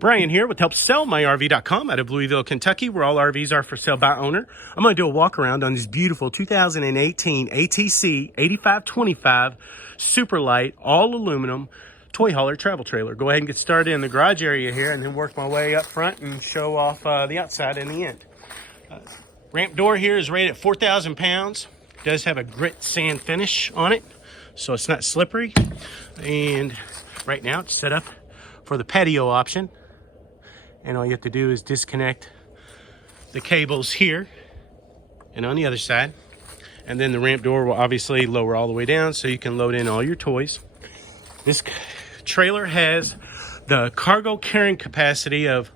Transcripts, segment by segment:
Brian here with HelpSellMyRV.com out of Louisville, Kentucky, where all RVs are for sale by owner. I'm going to do a walk around on this beautiful 2018 ATC 8525 super light, all aluminum toy hauler travel trailer. Go ahead and get started in the garage area here and then work my way up front and show off the outside in the end. Ramp door here is rated at 4,000 pounds. It does have a grit sand finish on it, so it's not slippery. And right now it's set up for the patio option. And all you have to do is disconnect the cables here and on the other side. And then the ramp door will obviously lower all the way down so you can load in all your toys. This trailer has the cargo carrying capacity of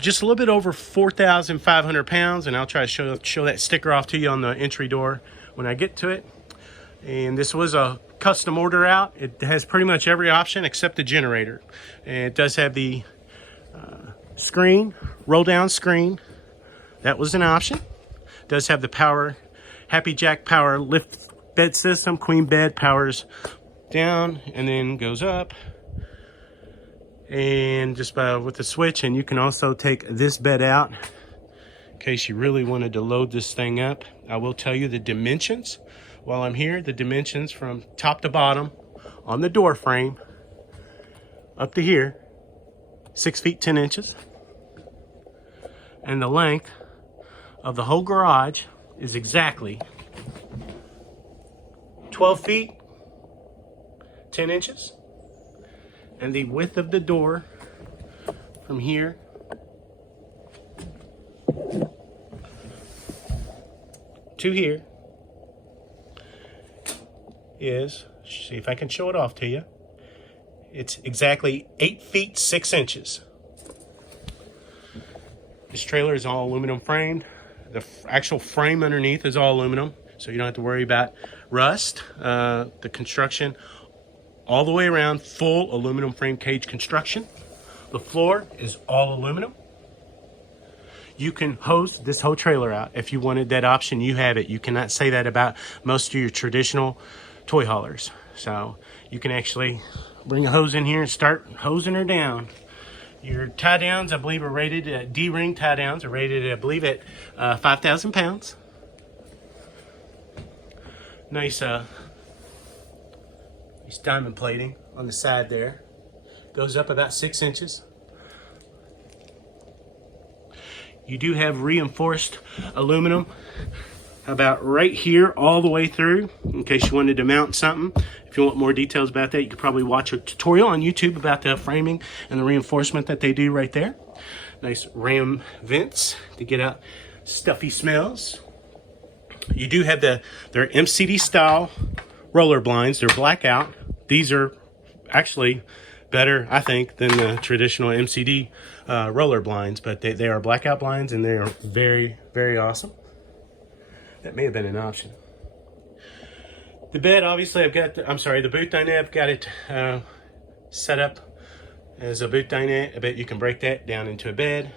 just a little bit over 4,500 pounds. And I'll try to show that sticker off to you on the entry door when I get to it. And this was a custom order out. It has pretty much every option except the generator. And it does have the screen, roll down screen. That was an option. It does have the power, Happy Jack power lift bed system. Queen bed powers down and then goes up. And just with the switch, and you can also take this bed out in case you really wanted to load this thing up. I will tell you the dimensions while I'm here. The dimensions from top to bottom on the door frame up to here, 6 feet 10 inches. And the length of the whole garage is exactly 12 feet 10 inches. And the width of the door from here to here is, see if I can show it off to you, it's exactly 8 feet 6 inches. This trailer is all aluminum framed. The actual frame underneath is all aluminum, so you don't have to worry about rust. The construction all the way around, full aluminum frame cage construction. The floor is all aluminum. You can hose this whole trailer out. If you wanted that option, you have it. You cannot say that about most of your traditional toy haulers. So you can actually bring a hose in here and start hosing her down. Your tie downs, I believe, are rated, D-ring tie downs are rated, I believe, at 5,000 pounds. Nice diamond plating on the side there. Goes up about 6 inches. You do have reinforced aluminum about right here all the way through in case you wanted to mount something. If you want more details about that, you could probably watch a tutorial on YouTube about the framing and the reinforcement that they do right there. Nice ram vents to get out stuffy smells. You do have their MCD style roller blinds. They're blackout. These are actually better, I think, than the traditional MCD roller blinds, but they are blackout blinds and they are very, very awesome. That may have been an option. The bed, obviously, the boot dinette, I've got it set up as a boot dinette. I bet you can break that down into a bed.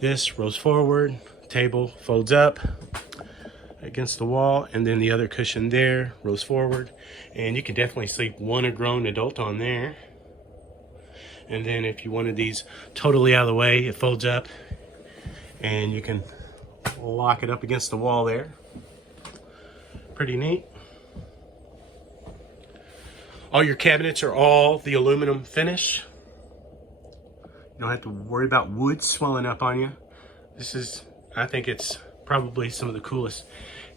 This rolls forward, table folds up against the wall, and then the other cushion there rolls forward, and you can definitely sleep one grown adult on there. And then if you wanted these totally out of the way, it folds up and you can lock it up against the wall there. Pretty neat. All your cabinets are all the aluminum finish. You don't have to worry about wood swelling up on you. This is, I think it's probably some of the coolest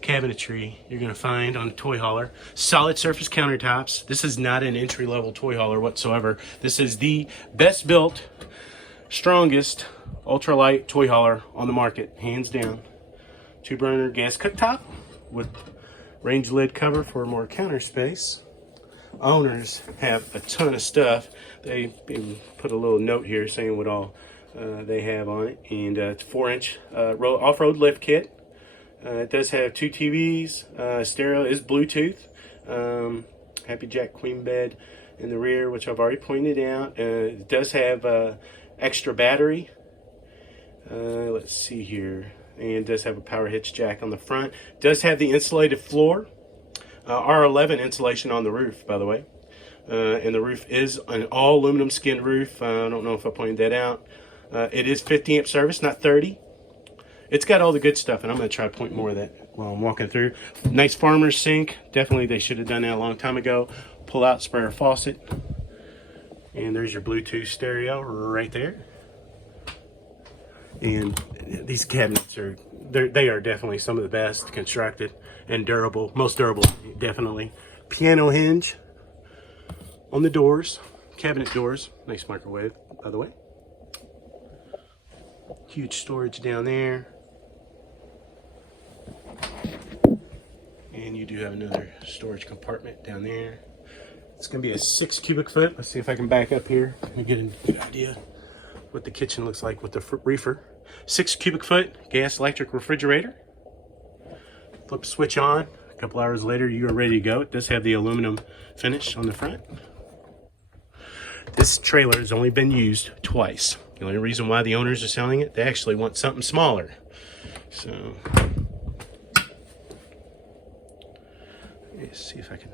cabinetry you're going to find on a toy hauler. Solid surface countertops. This is not an entry-level toy hauler whatsoever. This is the best built, strongest ultralight toy hauler on the market, hands down. 2-burner gas cooktop with range lid cover for more counter space. Owners have a ton of stuff. They put a little note here saying what all they have on it, and it's 4-inch off-road lift kit. It does have 2 TVs. Stereo is Bluetooth. Happy Jack queen bed in the rear, which I've already pointed out. It does have extra battery. Let's see here. And it does have a power hitch jack on the front. It does have the insulated floor. R11 insulation on the roof, by the way. And the roof is an all aluminum skin roof. I don't know if I pointed that out. It is 50 amp service, not 30. It's got all the good stuff, and I'm going to try to point more of that while I'm walking through. Nice farmer's sink. Definitely they should have done that a long time ago. Pull out sprayer faucet. And there's your Bluetooth stereo right there. And these cabinets are, they are definitely some of the best constructed and durable. Most durable, definitely. Piano hinge on the doors. Cabinet doors. Nice microwave, by the way. Huge storage down there. And you do have another storage compartment down there. It's going to be a 6 cubic foot. Let's see if I can back up here and get a good idea what the kitchen looks like with the reefer. 6 cubic foot gas electric refrigerator. Flip switch on. A couple hours later, you are ready to go. It does have the aluminum finish on the front. This trailer has only been used twice. The only reason why the owners are selling it, they actually want something smaller. So, let's see if I can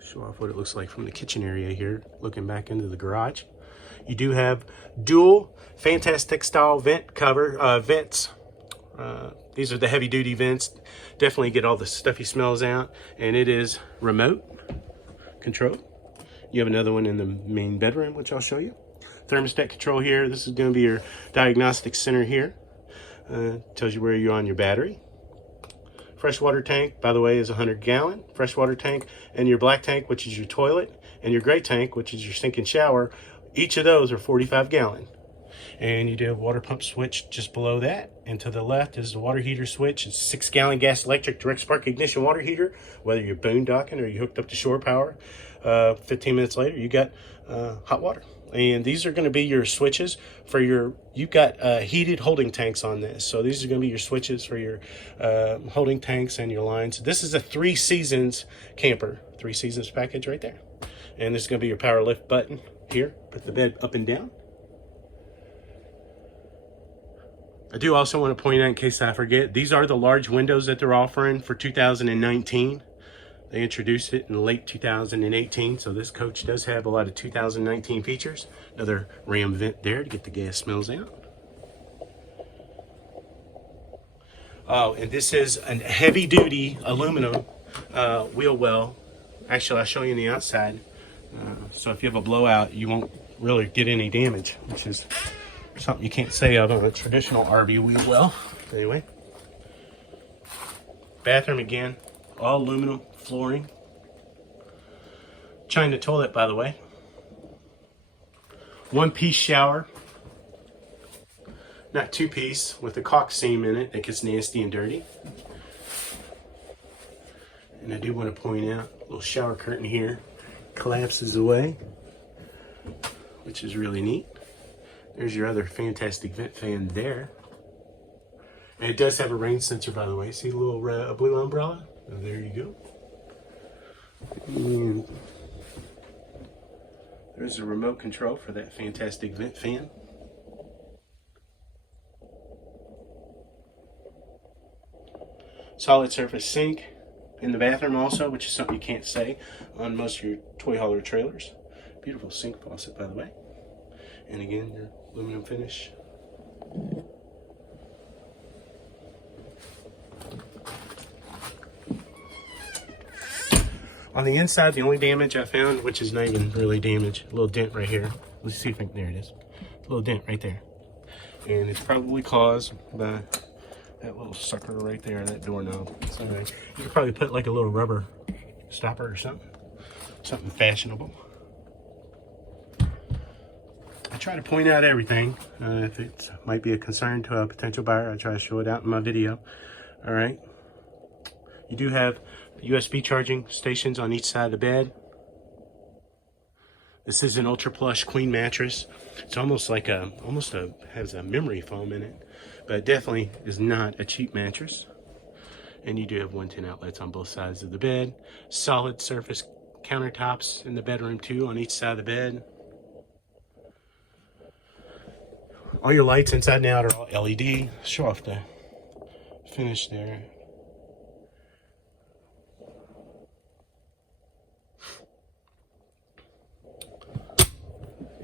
show off what it looks like from the kitchen area here, looking back into the garage. You do have dual fantastic style vent cover, vents. These are the heavy duty vents. Definitely get all the stuffy smells out. And it is remote control. You have another one in the main bedroom, which I'll show you. Thermostat control here. This is going to be your diagnostic center here. Tells you where you're on your battery. Freshwater tank, by the way, is 100-gallon freshwater tank. And your black tank, which is your toilet, and your gray tank, which is your sink and shower, each of those are 45-gallon. And you do have a water pump switch just below that. And to the left is the water heater switch. It's 6-gallon gas electric direct spark ignition water heater. Whether you're boondocking or you hooked up to shore power, 15 minutes later, you got hot water. And these are going to be your switches for your, you've got heated holding tanks on this. So these are going to be your switches for your holding tanks and your lines. This is a 3 seasons camper, 3 seasons package right there. And this is going to be your power lift button here. Put the bed up and down. I do also want to point out, in case I forget, these are the large windows that they're offering for 2019. They introduced it in late 2018, so this coach does have a lot of 2019 features. Another ram vent there to get the gas smells out. Oh, and this is a heavy-duty aluminum wheel well. Actually, I'll show you on the outside. So if you have a blowout, you won't really get any damage, which is something you can't say of on a traditional RV wheel well. Anyway, bathroom again, all aluminum flooring. China toilet, by the way. 1-piece shower, not 2-piece, with a caulk seam in it that gets nasty and dirty. And I do want to point out a little shower curtain here collapses away, which is really neat. There's your other fantastic vent fan there. And it does have a rain sensor, by the way. See a little blue umbrella? Oh, there you go. And there's a remote control for that fantastic vent fan. Solid surface sink in the bathroom also, which is something you can't say on most of your toy hauler trailers. Beautiful sink faucet, by the way. And again, your aluminum finish. On the inside, the only damage I found, which is not even really damage, a little dent right here. Let's see if I can, there it is. A little dent right there. And it's probably caused by that little sucker right there, that doorknob. So anyway, you could probably put like a little rubber stopper or something. Something fashionable. I try to point out everything. If it might be a concern to a potential buyer, I try to show it out in my video. All right. You do have USB charging stations on each side of the bed. This is an ultra plush queen mattress. It's almost like has a memory foam in it, but it definitely is not a cheap mattress. And you do have 110 outlets on both sides of the bed. Solid surface countertops in the bedroom too, on each side of the bed. All your lights inside and out are all LED. Show off the finish there.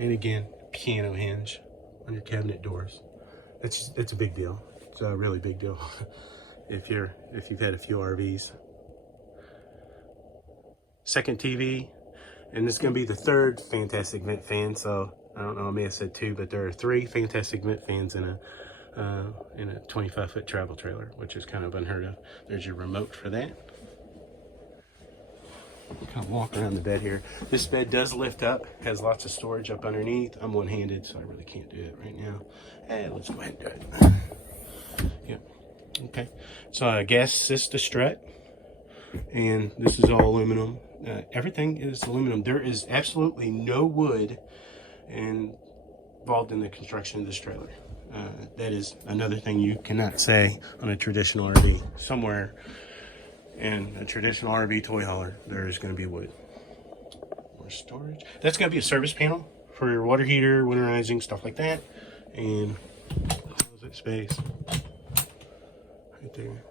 And again, piano hinge on your cabinet doors. It's a big deal. It's a really big deal if you've had a few RVs. Second TV, and this is going to be the third Fantastic Vent fan. So I don't know, I may have said two, but there are three Fantastic Vent fans in a 25-foot travel trailer, which is kind of unheard of. There's your remote for that. Kind of walk around the bed here. This bed does lift up, has lots of storage up underneath. I'm one-handed, so I really can't do it right now. Let's go ahead and do it. Yep. Okay. So a gas assist strut, and this is all aluminum. Everything is aluminum. There is absolutely no wood involved in the construction of this trailer. That is another thing you cannot say on a traditional RV. Somewhere in a traditional RV toy hauler, there is going to be wood. More storage. That's going to be a service panel for your water heater, winterizing, stuff like that. And closet space right there.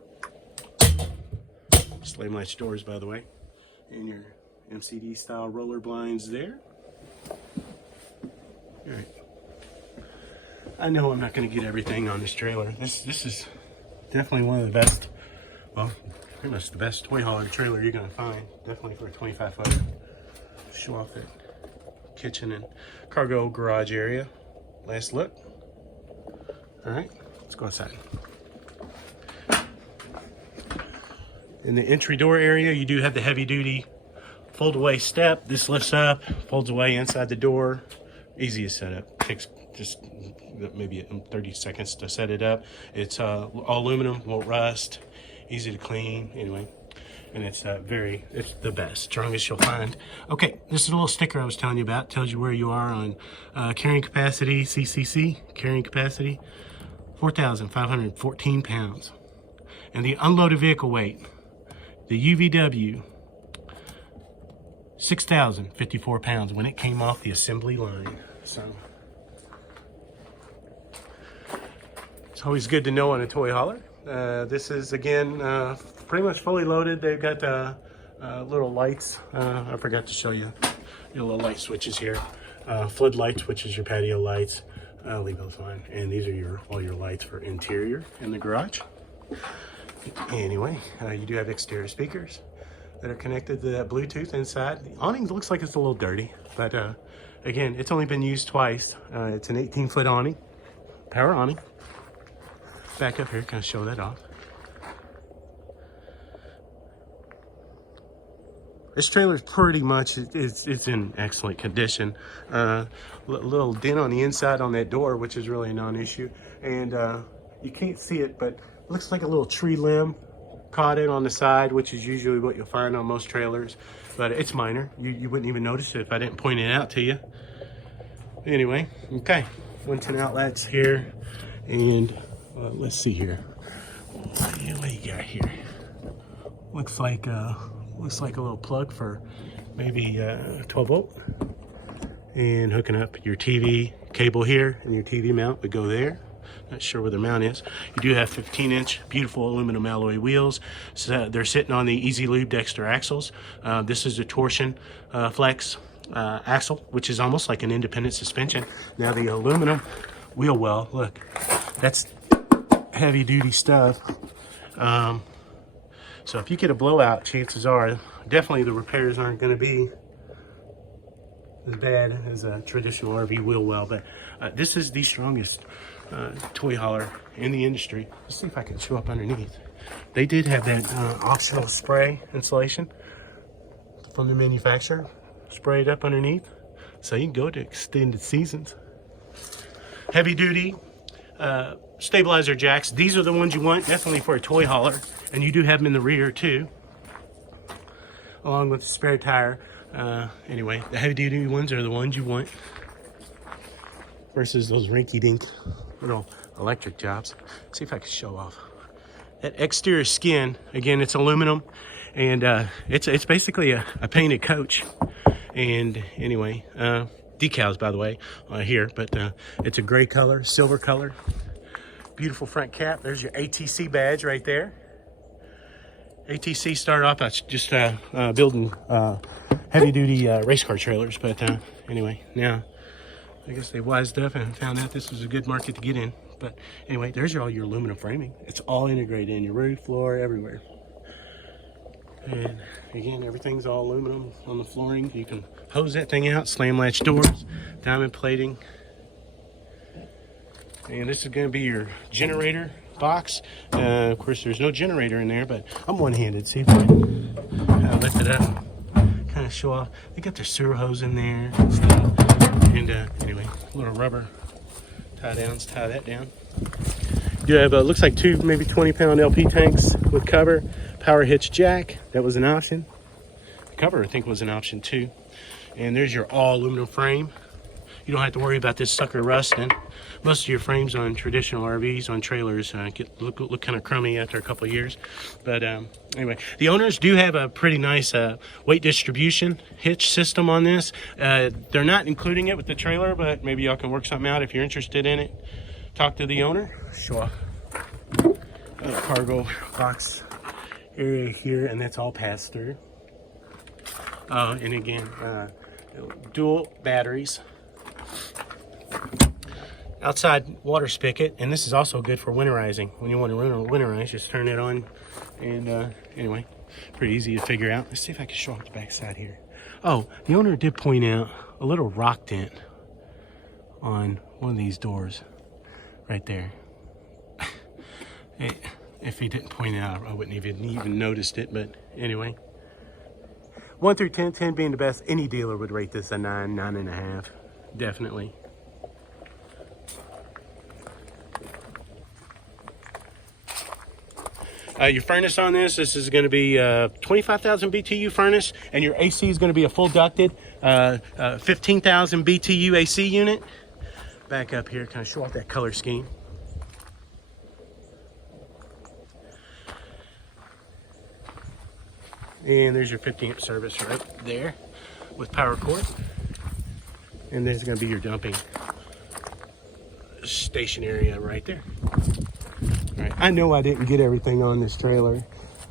Slave latch doors, by the way. And your MCD style roller blinds there. All right. I know I'm not going to get everything on this trailer. This is definitely one of the best, well, pretty much the best toy hauler trailer you're going to find. Definitely for a 25-footer. Show off that kitchen and cargo garage area. Last look. All right, let's go outside. In the entry door area, you do have the heavy-duty fold-away step. This lifts up, folds away inside the door. Easiest setup. Takes just maybe 30 seconds to set it up. It's all aluminum, won't rust, easy to clean. Anyway, and it's it's the best, strongest you'll find. Okay, this is a little sticker I was telling you about. Tells you where you are on carrying capacity, CCC carrying capacity, 4,514 pounds, and the unloaded vehicle weight. The UVW, 6,054 pounds when it came off the assembly line. So it's always good to know on a toy hauler. This is, again, pretty much fully loaded. They've got little lights. I forgot to show you your little light switches here. Flood lights, which is your patio lights. I'll leave those on. And these are all your lights for interior in the garage. Anyway, you do have exterior speakers that are connected to that Bluetooth inside. The awning looks like it's a little dirty, but again, it's only been used twice. It's an 18-foot awning, power awning. Back up here, kind of show that off. This trailer is pretty much, it's in excellent condition. Little dent on the inside on that door, which is really a non-issue. And you can't see it, but it looks like a little tree limb caught it on the side, which is usually what you'll find on most trailers. But it's minor. You wouldn't even notice it if I didn't point it out to you. Anyway, okay. 110 outlets here. And let's see here. What do you got here? Looks like a little plug for maybe 12 volt. And hooking up your TV cable here, and your TV mount would go there. Not sure where the mount is. You do have 15-inch beautiful aluminum alloy wheels. So they're sitting on the Easy Lube Dexter axles. This is a torsion flex axle, which is almost like an independent suspension. Now the aluminum wheel well, look, that's heavy duty stuff. So if you get a blowout, chances are definitely the repairs aren't going to be as bad as a traditional RV wheel well. But this is the strongest toy hauler in the industry. Let's see if I can show up underneath. They did have that optional spray insulation from the manufacturer sprayed up underneath, so you can go to extended seasons. Heavy duty stabilizer jacks. These are the ones you want definitely for a toy hauler, and you do have them in the rear too, along with the spare tire. Anyway, the heavy duty ones are the ones you want versus those rinky-dink little electric jobs. Let's see if I can show off that exterior skin. Again, it's aluminum, and it's basically a painted coach. And anyway, decals, by the way, here, but it's a gray color, silver color. Beautiful front cap. There's your ATC badge right there. ATC started off by just building heavy-duty race car trailers, but anyway, now I guess they wised up and found out this was a good market to get in. But anyway, there's all your aluminum framing. It's all integrated in your roof, floor, everywhere. And again, everything's all aluminum on the flooring. You can hose that thing out, slam latch doors, diamond plating. And this is going to be your generator box. Of course, there's no generator in there, but I'm one-handed. See if I lift it up, kind of show off. They got their sewer hose in there and stuff. And anyway, a little rubber tie downs, tie that down. You have, looks like two, maybe 20-pound LP tanks with cover, power hitch jack. That was an option. The cover, I think, was an option too. And there's your all aluminum frame. You don't have to worry about this sucker rusting. Most of your frames on traditional RVs, on trailers, look kind of crummy after a couple of years. But anyway, the owners do have a pretty nice weight distribution hitch system on this. They're not including it with the trailer, but maybe y'all can work something out if you're interested in it. Talk to the owner. Sure. Cargo box area here, and that's all passed through. And again, dual batteries. Outside water spigot, and this is also good for winterizing. When you want to winterize, just turn it on. And anyway, pretty easy to figure out. Let's see if I can show off the back side here. Oh, the owner did point out a little rock dent on one of these doors right there. If he didn't point it out, I wouldn't even noticed it. But anyway, 1 through 10, 10 being the best. Any dealer would rate this a 9, 9.5, definitely. Your furnace on this is going to be 25,000 BTU furnace, and your AC is going to be a full ducted 15,000 BTU AC unit. Back up here, kind of show off that color scheme. And there's your 50 amp service right there with power cord. And there's going to be your dumping station area right there. All right. I know I didn't get everything on this trailer.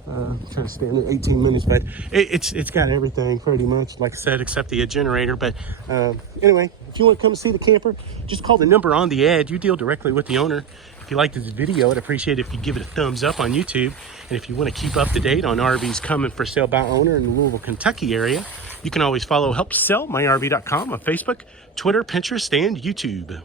I'm trying to stay under 18 minutes, but it's got everything pretty much, like I said, except the generator. But anyway, if you want to come see the camper, just call the number on the ad. You deal directly with the owner. If you like this video, I'd appreciate it if you give it a thumbs up on YouTube. And if you want to keep up to date on RVs coming for sale by owner in the Louisville, Kentucky area, you can always follow HelpSellMyRV.com on Facebook, Twitter, Pinterest, and YouTube.